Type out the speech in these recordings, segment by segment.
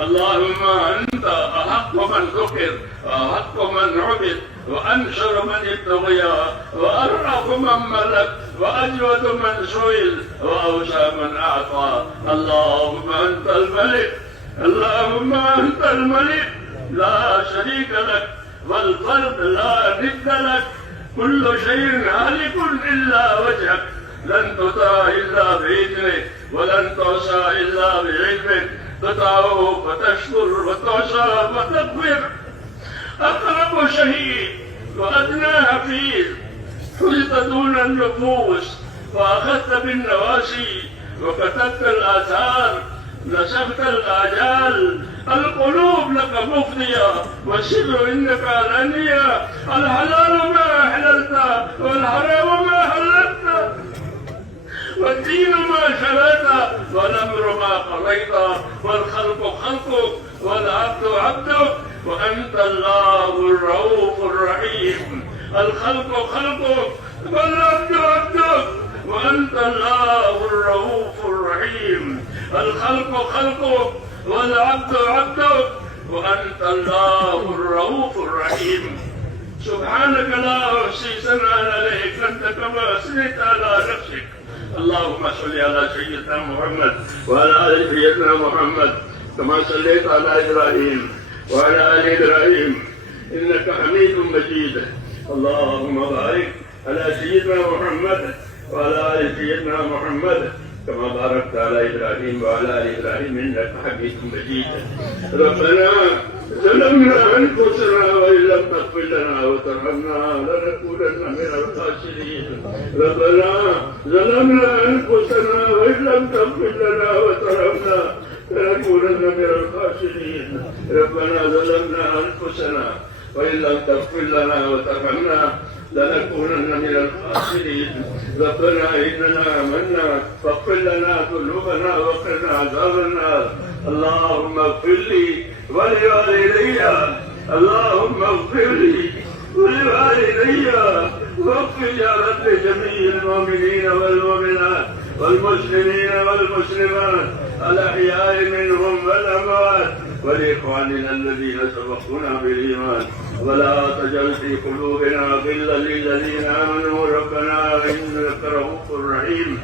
اللهم أنت أحق من ذكر وأحق من عبد وأنشر من ابتغي وأرأف من ملك وأجود من سئل وأوسع من أعطى. اللهم أنت الملك، اللهم أنت الملك لا شريك لك والفرد لا ند لك، كل شيء هالك إلا وجهك، لن تطاع إلا بإذنك ولن تعصى إلا بعلمك، تطاع فتشكر وتعصى وتغفر. أقرب شهيد وأدنى حفيظ، حلت دون النفوس وأخذت بالنواسي وكتبت الآثار، نسخت الآجال، القلوب لك مفضية والسر إنك علانية، الحلال ما أحللت والحرام ما حللت، والدين ما شرعت والأمر ما قضيت، والخلق خلقك والعبد عبدك، وأنت الله الرؤوف الرحيم. الخلق خلقك والعبد عبدك، وأنت الله الرؤوف الرحيم. الخلق خلقك والعبد عبدك، وأنت الله الرؤوف الرحيم. سبحانك لا أحصي ثناء عليك أنت كما أثنيت على نفسك. اللهم صل على سيدنا محمد وعلى آل سيدنا محمد كما صليت على إبراهيم وعلى آل إبراهيم إنك حميد مجيد. اللهم بارك على سيدنا محمد وعلى آل سيدنا محمد كما باركت على إبراهيم وعلى آل إبراهيم إنك حميد مجيد. ربنا ظلمنا أنفسنا وإن لم تغفر لنا وترحمنا لنكونن من الخاسرين. ربنا ظلمنا أنفسنا وإن لم تغفر لنا وترحمنا لنكونن من الخاسرين. ربنا ظلمنا أنفسنا وإن لم تغفر لنا وترحمنا لنكونن من الخاسرين. ربنا إننا آمنا فاغفر لنا ذنوبنا وقنا عذاب النار. اللهم اغفر لي ولوالدي، اللهم اغفر لي ولوالدي، واغفر يا رب جميع المؤمنين والمؤمنات والمسلمين والمسلمات الأحياء منهم والأموات، ولإخواننا الذين سبقونا بالإيمان، ولا تجعل في قلوبنا غلا للذين آمنوا ربنا إنك رؤوف رحيم.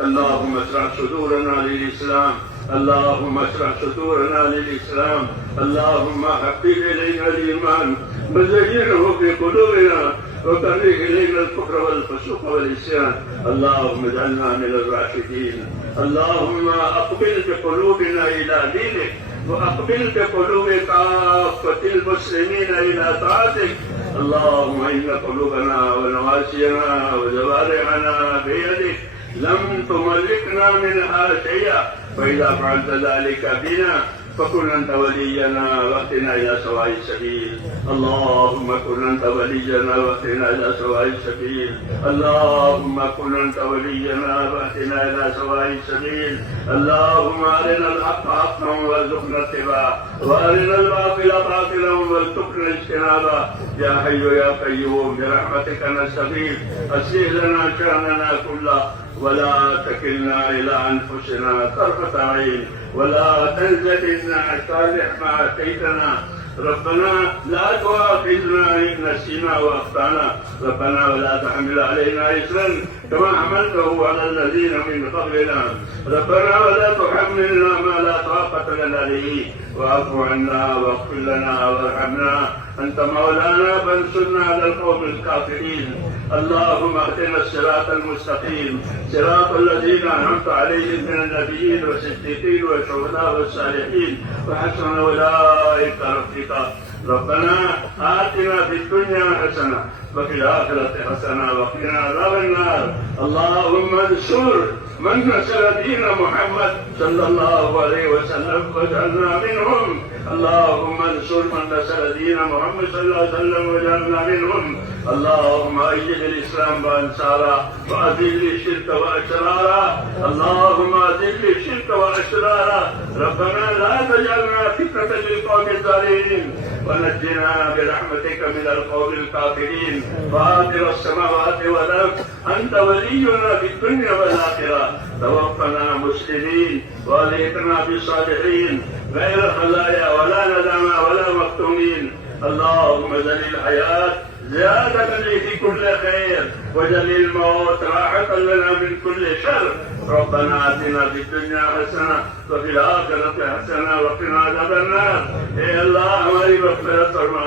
اللهم اشرح صدورنا للإسلام، اللهم اشرح صدورنا للإسلام. اللهم حبب إلينا الإيمان وزينه في قلوبنا وكره إلينا الكفر والفسوق والعصيان. اللهم اجعلنا من الراشدين. اللهم أقبل بقلوبنا إلى دينك، وأقبل بقلوب كافة المسلمين إلى طاعتك. اللهم إن قلوبنا ونواسينا وجوارحنا بيدك، لم تملكنا منها شيئا، فإذا فعلت ذلك بنا فكن أنت ولينا واهدنا إلى سواء السبيل. اللهم كن أنت ولينا واهدنا إلى سواء السبيل. اللهم كن أنت ولينا واهدنا إلى سواء السبيل. اللهم أرنا الحق حقا وارزقنا اتباعه، وأرنا الباطل باطلا وارزقنا اجتنابه. يا حي يا قيوم برحمتك نستغيث، أصلح لنا شأننا كله ولا تكلنا إلى أنفسنا طرفة عين، ولا تنزلنا صالح ما أتيتنا. ربنا لا تؤاخذنا إن نسينا وأخطأنا، ربنا ولا تحمل علينا إصرا كما حملته على الذين من قبلنا، ربنا ولا تحملنا ما لا طاقة لنا به، واعف عنا واغفر لنا وارحمنا، أنت مولانا فانصرنا على القوم الكافرين. اللهم اهدنا الصراط المستقيم، صراط الذين أنعمت عليهم من النبيين والصديقين والشهداء والصالحين وحسن أولئك رفيقا. ربنا آتنا في الدنيا حسنة وفي الآخرة حسنة وقنا عذاب النار. اللهم انصر من نصر دين محمد صلى الله عليه وسلم واجعلنا منهم. اللهم انصر من نصر دين محمد صلى الله عليه وسلم واجعلنا منهم. اللهم أيد الإسلام وأنصاره وأذل الشرك وأشراره. اللهم أذل الشرك وأشراره. ربنا لا تجعلنا فتنة للقوم الظالمين، ونجنا برحمتك من القوم الكافرين. فاطر السماوات والأرض أنت ولينا في الدنيا والآخرة، توفنا مسلمين والحقنا بالصالحين غير خزايا ولا ندامى ولا مفتونين. اللهم اجعل الحياة زيادة لي في كل خير واجعل الموت راحة لنا من كل شر. ربنا آتنا في الدنيا حسنة وفي الآخرة حسنة وقنا عذاب النار. اے اللہ ہماری مغفرت فرما،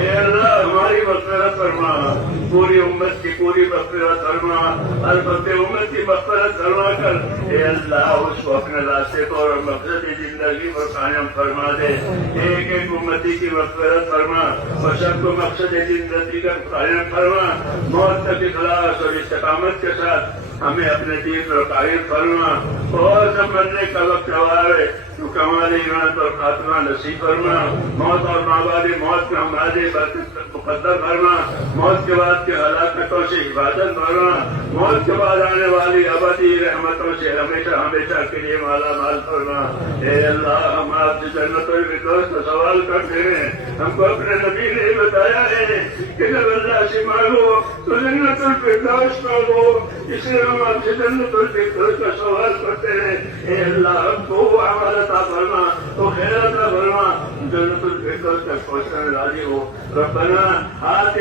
اے اللہ ہماری مغفرت فرما، پوری امت کی پوری مغفرت فرما، البتہ امت کی مغفرت فرما کر اے اللہ اس کو اپنے راستے کو اور مقصد زندگی پر قائم فرما دے. ایک ایک امتی کی مغفرت فرما اور سب کو مقصد زندگی کا قائم فرما. موت تک اخلاص اور استقامت کے ساتھ ہمیں اپنے دین پر قائم فرما. اور سب مرنے کا وقت آئے تو کمال ایمان اور خاتمہ نصیب فرما. موت اور مابعد موت میں ہمارے مقدر فرما. موت کے بعد کے ہلاکتوں سے حفاظت فرما. موت کے بعد آنے والی ابدی رحمتوں سے ہمیشہ ہمیشہ کے لیے مالا مال فرما. اے اللہ ہم آپ سے جنت الفردوس کا سوال کرتے ہیں. ہم کو اپنے نبی نے بتایا ہے کہ جب اللہ سے مانگو تو جنت الفردوس مانگو، اس لیے ہم آپ سے جنت الفردوس کا سوال کرتے ہیں. اے اللہ ہم کو وہ عمل عطا فرما، تو خیر عطا فرما، جنت الفردوس تک پہنچنے راضی ہو. ربنا آتنا